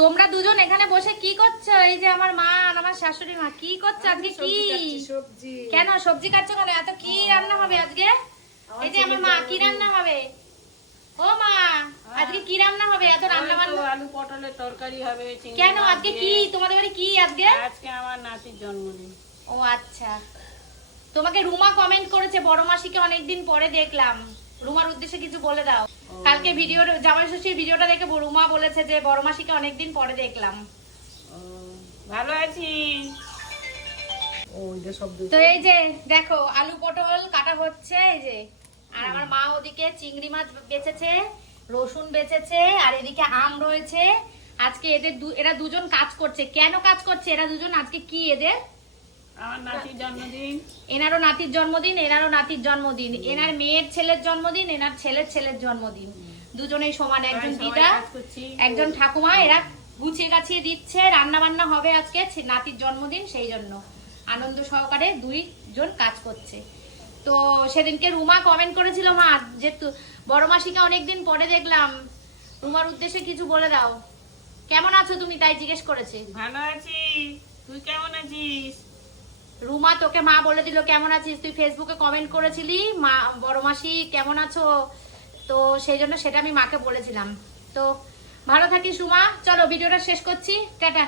তোমরা দুজন এখানে বসে কি করছো? এই যে আমার মা আর আমার শাশুড়ি মা কি করছো আজকে? কি সবজি? কেন সবজি কাটছো কেন? এত কি রান্না হবে আজকে? এই যে আমার মা কি রান্না হবে? ও মা আজকে কি রান্না হবে? এত রান্না বান্না। আলু পটলের তরকারি হবে। কেন আজকে কি তোমাদের বাড়ি কি আজকে? আজকে আমার নাতির জন্মদিন। ও আচ্ছা, তোমাকে রুমা কমেন্ট করেছে বড় মাসিকে অনেকদিন পরে দেখলাম। রুমার উদ্দেশ্যে কিছু বলে দাও। কালকে ভিডিওর জামাই ষষ্ঠীর ভিডিওটা দেখে রুমা বলেছে যে বড় মাসিকে অনেকদিন পরে দেখলাম। ভালো আছি। তো এই যে দেখো আলু পটল কাটা হচ্ছে, এই যে আর আমার মা ওদিকে চিংড়ি মাছ বেচেছে, রসুন বেচেছে, আর এদিকে আম রয়েছে। আজকে এরা দুজন কাজ করছে। কেন কাজ করছে এরা দুজন? আজকে কি এদের? আমার নাতির জন্মদিন। এনারও নাতির জন্মদিন, এনারও নাতির জন্মদিন, এনার মেয়ের ছেলের জন্মদিন, এনার ছেলের জন্মদিন। দুজনেই সমান, একজন দিদা একজন ঠাকুমা। এরা গুছিয়ে গাছিয়ে দিচ্ছে, রান্না বান্না হবে আজকে নাতির জন্মদিন, সেই জন্য আনন্দ সহকারে দুইজন কাজ করছে। তো সেদিনকে রুমা কমেন্ট করেছিল মা যে বড় মাসিকে অনেকদিন পরে দেখলাম, রুমার উদ্দেশ্যে কিছু বলে দাও। কেমন আছো তুমি তাই জিজ্ঞেস করেছে। ভালো আছি, তুই কেমন আছিস? রুমা তোকে মা বলে দিল কেমন আছিস, তুই ফেসবুকে কমেন্ট করেছিলি মা বড় মাসি কেমন আছো, তো সেই জন্য সেটা আমি মাকে বলেছিলাম। তো ভালো থাকিস রুমা, চলো ভিডিওটা শেষ করছি, টাটা।